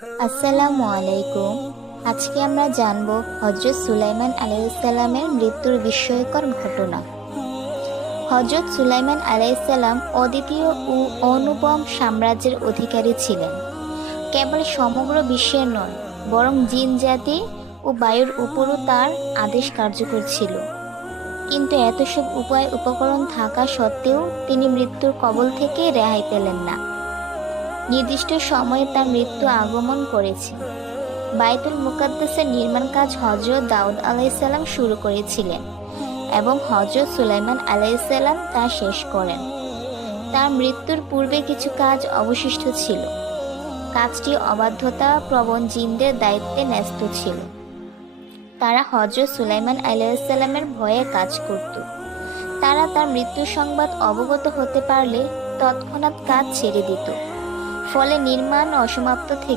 আসসালামু আলাইকুম। আজকে আমরা জানব হযরত সুলাইমান আলাইহিসসালামের মৃত্যুর বিস্ময়কর ঘটনা। হযরত সুলাইমান আলাইহিসসালাম অদ্বিতীয় ও অনুপম সাম্রাজ্যের অধিকারী ছিলেন। কেবল সমগ্র বিশ্বের নয়, বরং জিন জাতি ও বায়ুর উপরও তার আদেশ কার্যকর ছিল। কিন্তু এত সব উপকরণ থাকা সত্ত্বেও তিনি মৃত্যুর কবল থেকে রেহাই পেলেন না। নির্দিষ্ট সময়ে তার মৃত্যু আগমন করেছে। বাইতুল মুকাদ্দাসের নির্মাণ কাজ হযরত দাউদ আলাইহিসসালাম শুরু করেছিলেন এবং হযরত সুলাইমান আলাইহিসসালাম তা শেষ করেন। তার মৃত্যুর পূর্বে কিছু কাজ অবশিষ্ট ছিল। কাজটি অবাধ্যতা প্রবণ জিনদের দায়িত্বে ন্যস্ত ছিল। তারা হযরত সুলাইমান আলাইহিসসালামের ভয়ে কাজ করত। তারা তার মৃত্যুর সংবাদ অবগত হতে পারলে তৎক্ষণাৎ কাজ ছেড়ে দিত। ফলে নির্মাণ অসমাপ্ত থেকে